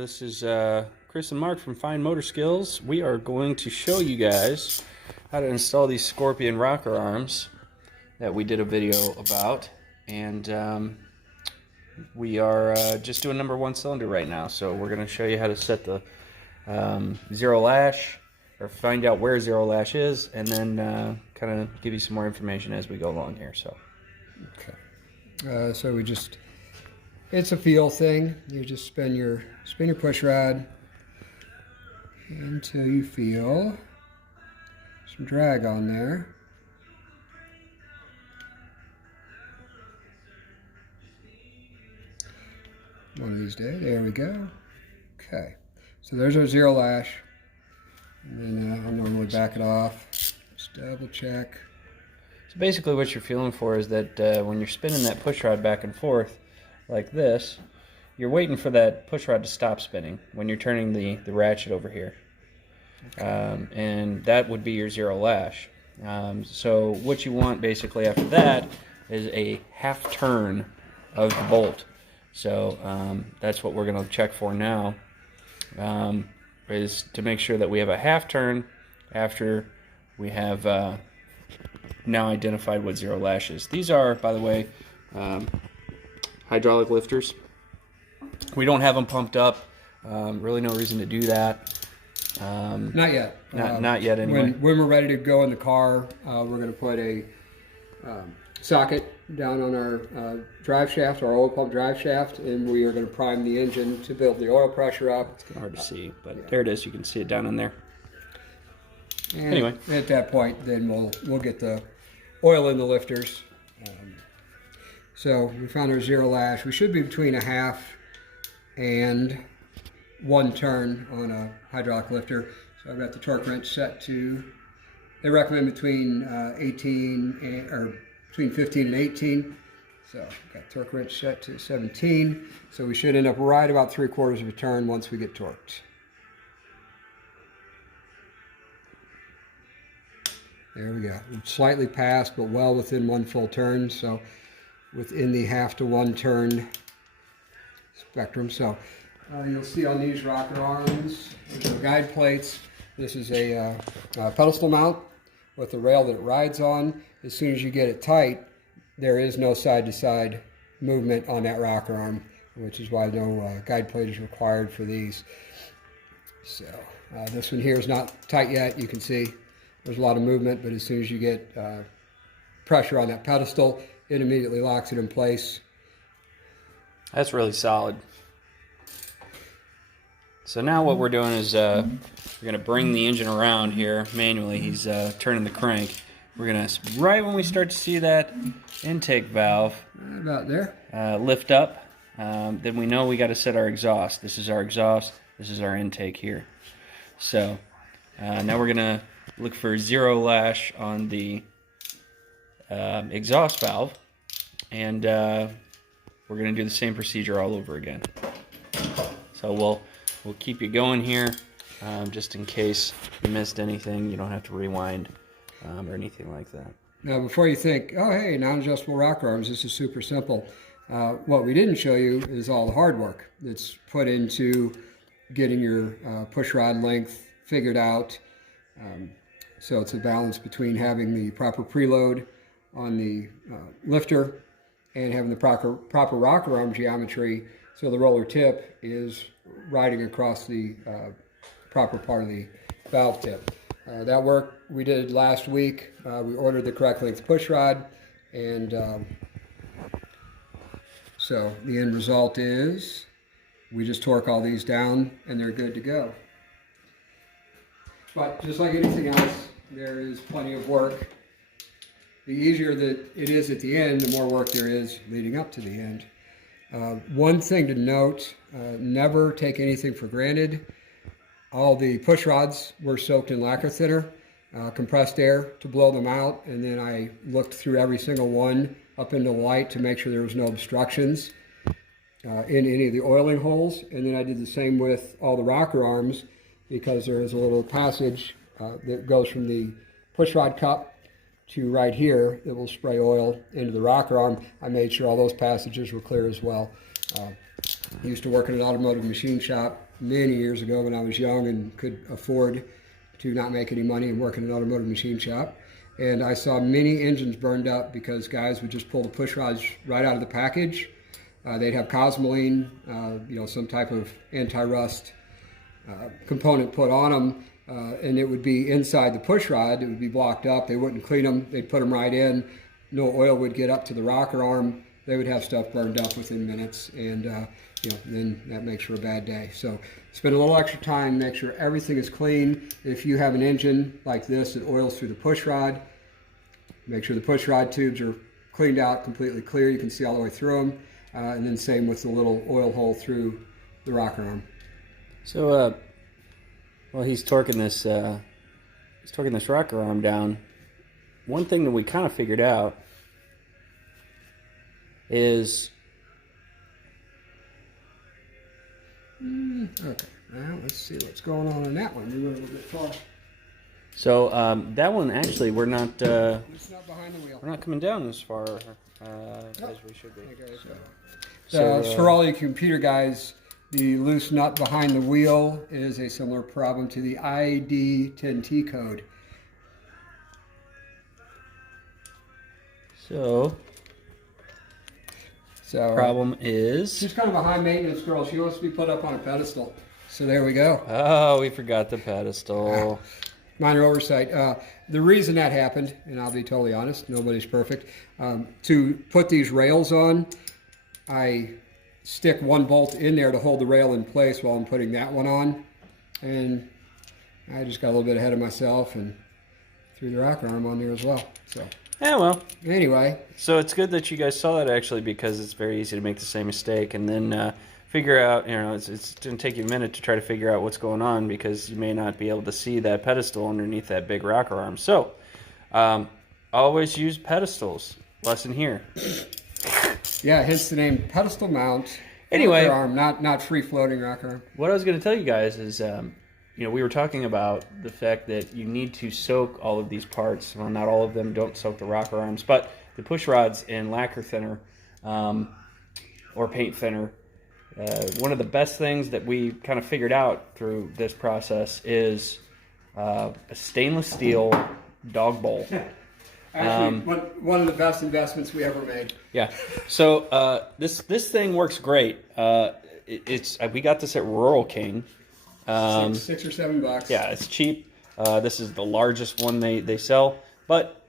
So this is Chris and Mark from Fine Motor Skills. We are going to show you guys how to install these Scorpion rocker arms that we did a video about, and we are just doing number 1 cylinder right now. So we're going to show you how to set the zero lash, or find out where zero lash is, and then kind of give you some more information as we go along here. So okay, so it's a feel thing. You just spin your push rod until you feel some drag on there. One of these days, there we go. Okay, so there's our zero lash, and then I'll normally back it off. Just double check. So basically what you're feeling for is that when you're spinning that push rod back and forth like this, you're waiting for that push rod to stop spinning when you're turning the ratchet over here. Okay. And that would be your zero lash. So what you want basically after that is a half turn of the bolt. So that's what we're going to check for now, is to make sure that we have a half turn after we have now identified what zero lash is. These are, by the way, hydraulic lifters. We don't have them pumped up. Really no reason to do that. Not yet. Not yet anyway. When we're ready to go in the car, we're going to put a socket down on our drive shaft, our oil pump drive shaft, and we are going to prime the engine to build the oil pressure up. It's hard to see, but yeah, there it is. You can see it down in there. And anyway, at that point, then we'll get the oil in the lifters. So we found our zero lash. We should be between a half and 1 turn on a hydraulic lifter. So I've got the torque wrench set to, they recommend between 15 and 18. So I've got torque wrench set to 17. So we should end up right about 3/4 of a turn once we get torqued. There we go. Slightly past, but well within 1 full turn. So within the half to 1 turn spectrum. So you'll see on these rocker arms, there's our guide plates. This is a pedestal mount with the rail that it rides on. As soon as you get it tight, there is no side-to-side movement on that rocker arm, which is why no guide plate is required for these. So this one here is not tight yet. You can see there's a lot of movement, but as soon as you get pressure on that pedestal, it immediately locks it in place. That's really solid. So now what we're doing is we're going to bring the engine around here manually. He's turning the crank. We're going to, right when we start to see that intake valve about there lift up, then we know we got to set our exhaust. This is our exhaust. This is our intake here. So now we're going to look for zero lash on the exhaust valve, and we're going to do the same procedure all over again. So we'll keep you going here, just in case you missed anything. You don't have to rewind or anything like that. Now, before you think, oh hey, non-adjustable rocker arms, this is super simple. What we didn't show you is all the hard work that's put into getting your push rod length figured out. So it's a balance between having the proper preload on the lifter and having the proper rocker arm geometry, so the roller tip is riding across the proper part of the valve tip. That work we did last week. We ordered the correct length push rod, and so the end result is we just torque all these down and they're good to go. But just like anything else, there is plenty of work. The easier that it is at the end, the more work there is leading up to the end. One thing to note, never take anything for granted. All the push rods were soaked in lacquer thinner, compressed air to blow them out, and then I looked through every single one up into the light to make sure there was no obstructions in any of the oiling holes. And then I did the same with all the rocker arms, because there is a little passage that goes from the push rod cup to right here that will spray oil into the rocker arm. I made sure all those passages were clear as well. I used to work in an automotive machine shop many years ago when I was young and could afford to not make any money and work in an automotive machine shop. And I saw many engines burned up because guys would just pull the push rods right out of the package. They'd have cosmoline, some type of anti-rust component put on them, and it would be inside the push rod. It would be blocked up. They wouldn't clean them. They'd put them right in. No oil would get up to the rocker arm. They would have stuff burned up within minutes, and then that makes for a bad day. So spend a little extra time, make sure everything is clean. If you have an engine like this that oils through the push rod, make sure the push rod tubes are cleaned out, completely clear. You can see all the way through them. And then same with the little oil hole through the rocker arm. So, while he's torquing this rocker arm down, one thing that we kind of figured out is okay. Now let's see what's going on in that one. We went a little bit far. So that one actually we're not It's not behind the wheel. we're not coming down as far as we should be. Okay, so for all you computer guys, the loose nut behind the wheel is a similar problem to the ID10T code. So problem is she's kind of a high maintenance girl. She wants to be put up on a pedestal. So there we go. oh, we forgot the pedestal. Minor oversight. The reason that happened, and I'll be totally honest, nobody's perfect. To put these rails on, I stick one bolt in there to hold the rail in place while I'm putting that one on. And I just got a little bit ahead of myself and threw the rocker arm on there as well. So Yeah, well. anyway. So it's good that you guys saw that actually, because it's very easy to make the same mistake and then figure out, it's going to take you a minute to try to figure out what's going on, because you may not be able to see that pedestal underneath that big rocker arm. So always use pedestals. Lesson here. Yeah, hence the name pedestal mount. Anyway, rocker arm, not free floating rocker arm. What I was going to tell you guys is, we were talking about the fact that you need to soak all of these parts. Well, not all of them don't soak the rocker arms, but the push rods in lacquer thinner or paint thinner. One of the best things that we kind of figured out through this process is a stainless steel dog bowl. Actually, one of the best investments we ever made. Yeah. So this thing works great. We got this at Rural King. $6 or $7. Yeah, it's cheap. This is the largest one they sell. But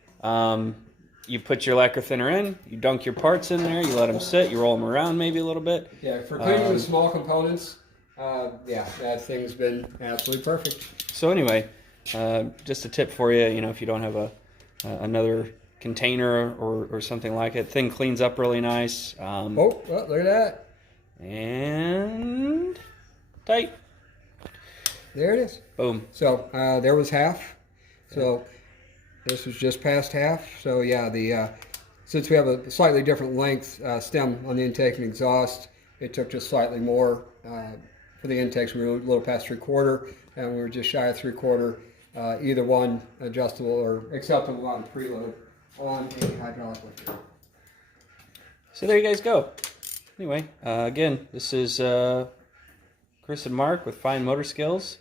you put your lacquer thinner in, you dunk your parts in there, you let them sit, you roll them around maybe a little bit. Yeah, for cleaning the small components, that thing's been absolutely perfect. So anyway, just a tip for you, if you don't have another container or something like it, thing cleans up really nice. Look at that. And tight. There it is. Boom. So there was half. So this was just past half. So yeah, since we have a slightly different length stem on the intake and exhaust, it took just slightly more for the intakes. We were a little past 3/4, and we were just shy of 3/4. Either one adjustable or acceptable on preload on a hydraulic lifter. So there you guys go. Anyway, again, this is Chris and Mark with Fine Motor Skills.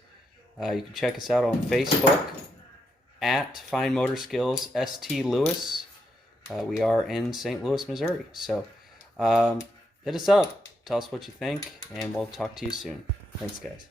You can check us out on Facebook at Fine Motor Skills St. Louis. We are in St. Louis, Missouri. So hit us up, tell us what you think, and we'll talk to you soon. Thanks, guys.